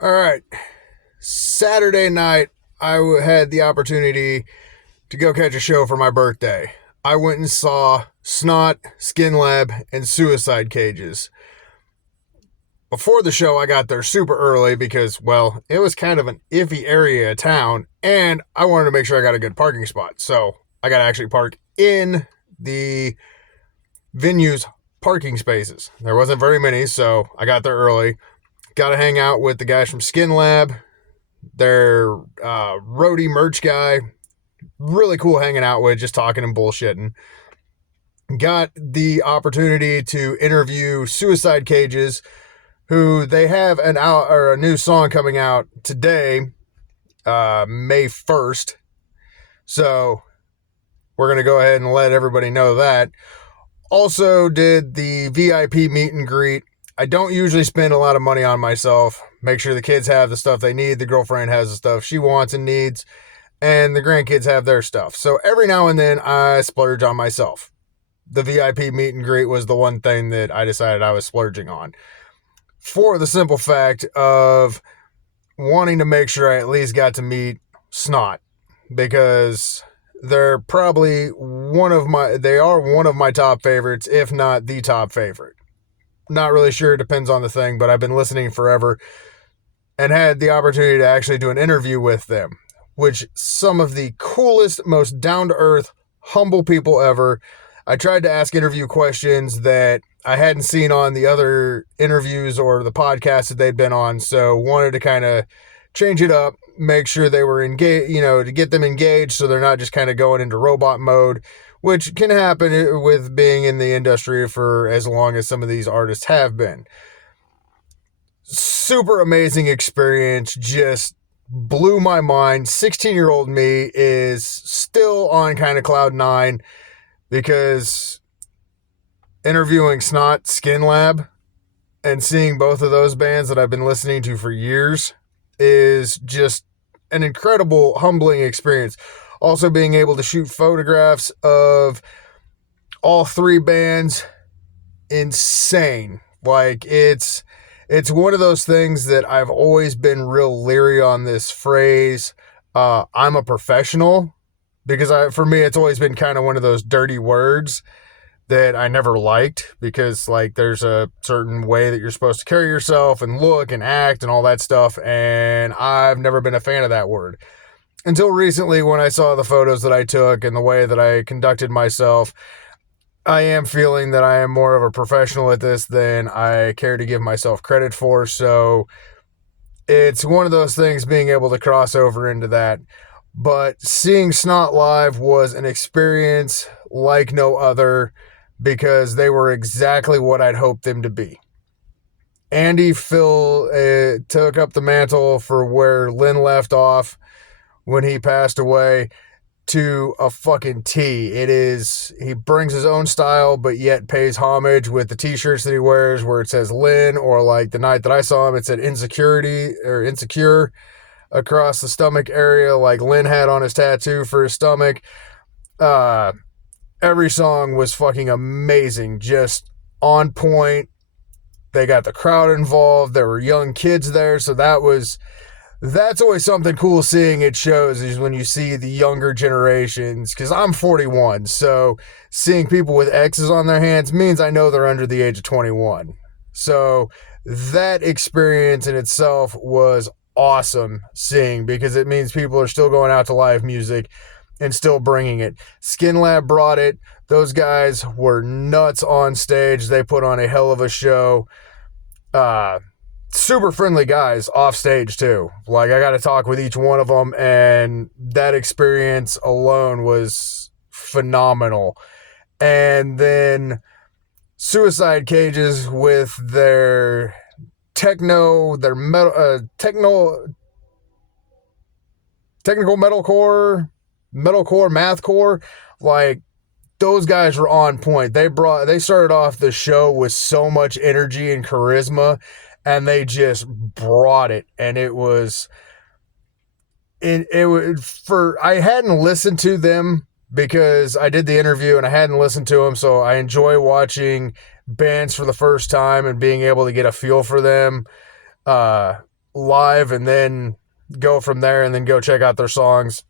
All right. Saturday night, had the opportunity to go catch a show for my birthday. I went and saw Snot, Skinlab, and Suicide Cages. Before the show, I got there super early because, well, it was kind of an iffy area of town, and I wanted to make sure I got a good parking spot. So I got to actually park in the venue's parking spaces. There wasn't very many, so I got there early. Got to hang out with the guys from Skinlab, their roadie merch guy. Really cool hanging out with, just talking and bullshitting. Got the opportunity to interview Suicide Cages, who they have a new song coming out today, May 1st. So we're going to go ahead and let everybody know that. Also did the VIP meet and greet. I don't usually spend a lot of money on myself. Make sure the kids have the stuff they need. The girlfriend has the stuff she wants and needs. And the grandkids have their stuff. So every now and then I splurge on myself. The VIP meet and greet was the one thing that I decided I was splurging on. For the simple fact of wanting to make sure I at least got to meet Snot. Because they're probably one of my top favorites, if not the top favorite. Not really sure, it depends on the thing, but I've been listening forever and had the opportunity to actually do an interview with them, which some of the coolest, most down-to-earth, humble people ever. I tried to ask interview questions that I hadn't seen on the other interviews or the podcasts that they'd been on, so wanted to kind of change it up, make sure they were engaged, to get them engaged so they're not just kind of going into robot mode, which can happen with being in the industry for as long as some of these artists have been. Super amazing experience, just blew my mind. 16-year-old me is still on kind of cloud nine because interviewing Snot, Skinlab, and seeing both of those bands that I've been listening to for years is just an incredible, humbling experience. Also being able to shoot photographs of all three bands, insane. Like, it's one of those things that I've always been real leery on this phrase, I'm a professional, because for me it's always been kind of one of those dirty words that I never liked, because like there's a certain way that you're supposed to carry yourself and look and act and all that stuff, and I've never been a fan of that word. Until recently, when I saw the photos that I took and the way that I conducted myself, I am feeling that I am more of a professional at this than I care to give myself credit for. So it's one of those things, being able to cross over into that. But seeing Snot live was an experience like no other, because they were exactly what I'd hoped them to be. Andy Phil took up the mantle for where Lynn left off when he passed away to a fucking T. He brings his own style, but yet pays homage with the t-shirts that he wears where it says Lynn, or like the night that I saw him, it said insecure across the stomach area, like Lynn had on his tattoo for his stomach. Every song was fucking amazing, just on point. They got the crowd involved. There were young kids there, so that's always something cool seeing at shows, is when you see the younger generations, because I'm 41, so seeing people with X's on their hands means I know they're under the age of 21. So that experience in itself was awesome seeing, because it means people are still going out to live music and still bringing it. Skinlab brought it. Those guys were nuts on stage. They put on a hell of a show. Super friendly guys off stage too. Like, I got to talk with each one of them, and that experience alone was phenomenal. And then Suicide Cages with their techno, their metal, technical metalcore, mathcore, like, those guys were on point. They started off the show with so much energy and charisma, and they just brought it. And I hadn't listened to them because I did the interview and I hadn't listened to them, so I enjoy watching bands for the first time and being able to get a feel for them. live and then go from there and then go check out their songs.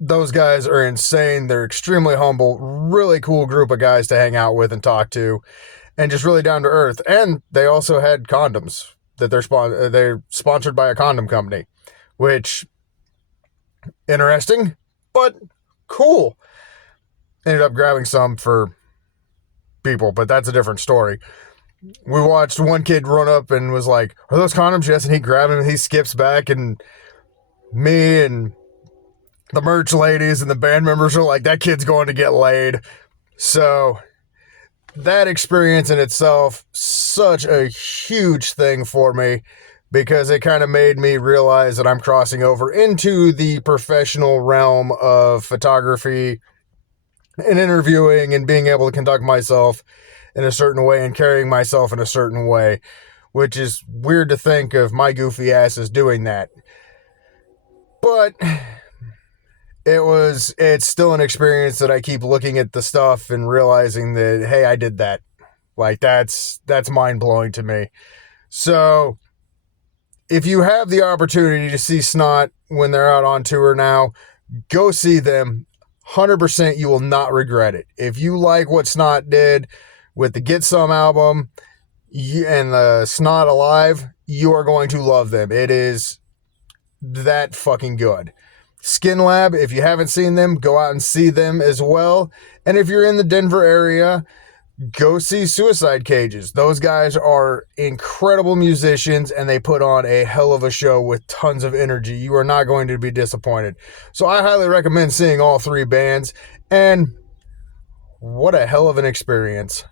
Those guys are insane. They're extremely humble, really cool group of guys to hang out with and talk to, and just really down to earth. And they also had condoms that they're sponsored by a condom company, which interesting, but cool. Ended up grabbing some for people, but that's a different story. We watched one kid run up and was like, "Are those condoms?" Yes, and he grabbed them and he skips back, and me and the merch ladies and the band members are like, "That kid's going to get laid." So that experience in itself, such a huge thing for me, because it kind of made me realize that I'm crossing over into the professional realm of photography and interviewing and being able to conduct myself in a certain way and carrying myself in a certain way, which is weird to think of my goofy ass as doing that. But it's still an experience that I keep looking at the stuff and realizing that, hey, I did that. Like, that's mind-blowing to me. So if you have the opportunity to see Snot when they're out on tour now, go see them. 100% you will not regret it. If you like what Snot did with the Get Some album and the Snot Alive, you are going to love them. It is that fucking good. Skinlab, if you haven't seen them, go out and see them as well. And if you're in the Denver area, go see Suicide Cages. Those guys are incredible musicians, and they put on a hell of a show with tons of energy. You are not going to be disappointed. So I highly recommend seeing all three bands, and what a hell of an experience.